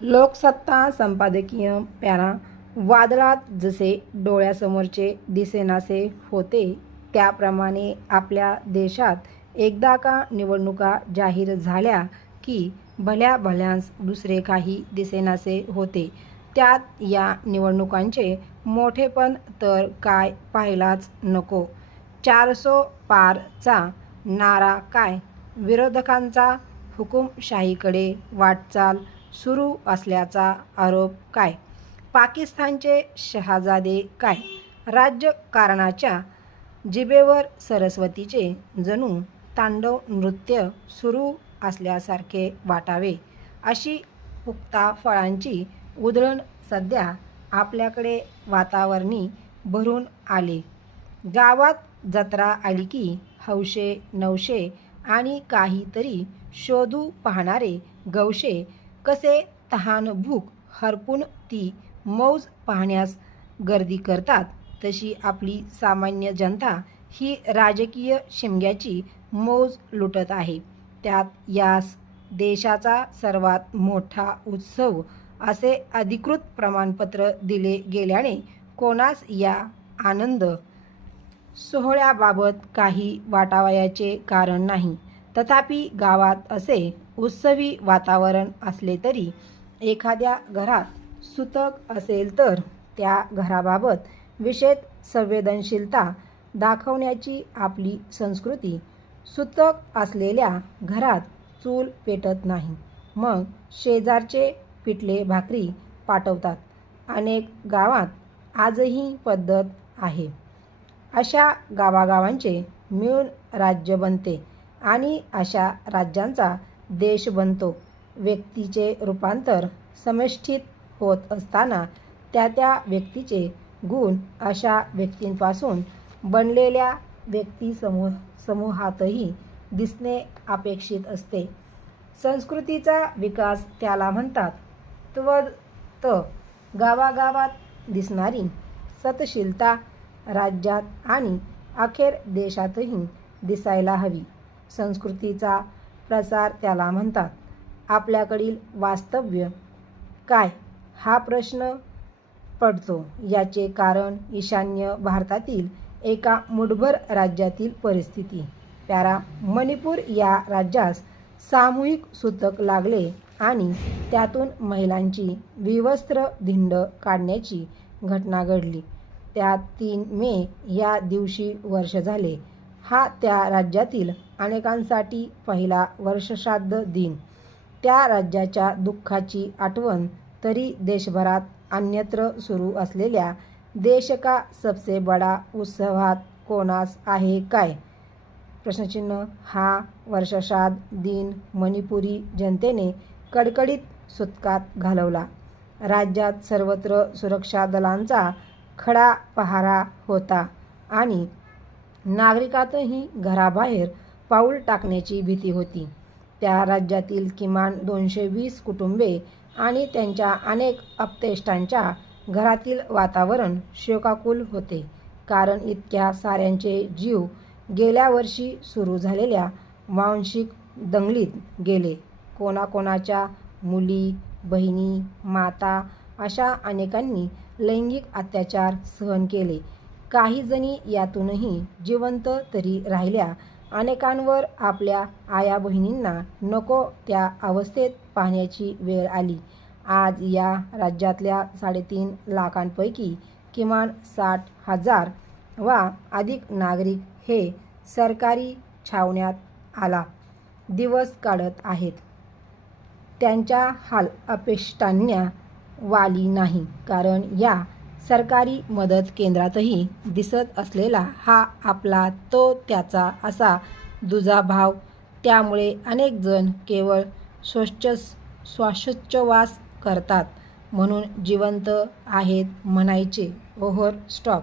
लोकसत्ता संपादकीय पॅरा. वादळात जसे डोळ्यासमोरचे दिसेनासे होते, त्याप्रमाणे आपल्या देशात एकदा का निवडणुका जाहीर झाल्या की भल्या भल्यांस दुसरे काही दिसेनासे होते. त्यात या निवडणुकांचे मोठेपण तर काय पाहायलाच नको. 400 पारचा नारा काय, विरोधकांचा हुकुमशाहीकडे वाटचाल सुरू असल्याचा आरोप काय, पाकिस्तानचे शहाजादे काय, राजकारणाच्या जिभेवर सरस्वतीचे जणू तांडव नृत्य सुरू असल्यासारखे वाटावे, अशी पुख्ता फळांची उधळण सध्या आपल्याकडे वातावरणी भरून आले. गावात जत्रा आली की हौशे नवशे आणि काहीतरी शोधू पाहणारे गवशे कसे तहानभूक हरपून ती मौज पाहण्यास गर्दी करतात, तशी आपली सामान्य जनता ही राजकीय शिमग्याची मौज लुटत आहे. त्यात यास देशाचा सर्वात मोठा उत्सव असे अधिकृत प्रमाणपत्र दिले गेल्याने कोणास या आनंद सोहळ्याबाबत काही वाटावयाचे कारण नाही. तथापि गावात असे उत्सवी वातावरण असले तरी एखाद्या घरात सुतक असेल तर त्या घराबाबत विशेष संवेदनशीलता दाखवण्याची आपली संस्कृती सुतक असलेल्या घरात चूल पेटत नाही, मग शेजारचे पिठले भाकरी पाठवतात. अनेक गावात आजही पद्धत आहे. अशा गावागावांचे मिळून राज्य बनते आणि अशा राज्यांचा देश बनतो. व्यक्तीचे रूपांतर समष्टीत होत असताना त्या त्या व्यक्तीचे गुण अशा व्यक्तींपासून बनलेल्या व्यक्तिसमूहातही दिसणे अपेक्षित असते. संस्कृतीचा विकास त्याला म्हणतात. त्वरित गावागावात दिसणारी सतशीलता राज्यात आणि अखेर देशातही दिसायला हवी. संस्कृतीचा प्रसार त्याला म्हणतात. आपल्याकडील वास्तव्य काय हा प्रश्न पडतो. याचे कारण ईशान्य भारतातील एका मुठभर राज्यातील परिस्थिती. पॅरा. मणिपूर या राज्यास सामूहिक सुतक लागले आणि त्यातून महिलांची विवस्त्र धिंड काढण्याची घटना घडली. त्या 3 मे या दिवशी वर्ष झाले. हा त्या राज्यातील अनेकांसाठी पहिला वर्षश्राद्ध दिन. त्या राज्याच्या दुःखाची आठवण तरी देशभरात अन्यत्र सुरू असलेल्या देश का सबसे बडा उत्सवात कोणास आहे काय? हा वर्षश्राद्ध दिन मणिपुरी जनतेने कडकडीत सुतकात घालवला. राज्यात सर्वत्र सुरक्षा दलांचा खडा पहारा होता आणि नागरिकातही घराबाहेर पाऊल टाकण्याची भीती होती. त्या राज्यातील किमान 220 कुटुंबे आणि त्यांच्या अनेक आप्तेष्टांच्या घरातील वातावरण शोकाकुल होते, कारण इतक्या साऱ्यांचे जीव गेल्या वर्षी सुरू झालेल्या वांशिक दंगलीत गेले. कोणाकोणाच्या मुली, बहिणी, माता अशा अनेकांनी लैंगिक अत्याचार सहन केले. काही जणी यातूनही जिवंत तरी राहिल्या. अनेकांवर आपल्या आया बहिणींना नको त्या अवस्थेत पाहण्याची वेळ आली. आज या राज्यातल्या 3.5 लाखांपैकी किमान 60,000 वा अधिक नागरिक हे सरकारी छावण्यात आला दिवस काढत आहेत. त्यांच्या हाल अपेष्टांना वाली नाही, कारण या सरकारी मदत केंद्रातही दिसत असलेला हा आपला तो त्याचा असा दुजाभाव. त्यामुळे अनेक जण केवळ श्वासोच्छवास करतात म्हणून जिवंत आहेत म्हणायचे. Over stop.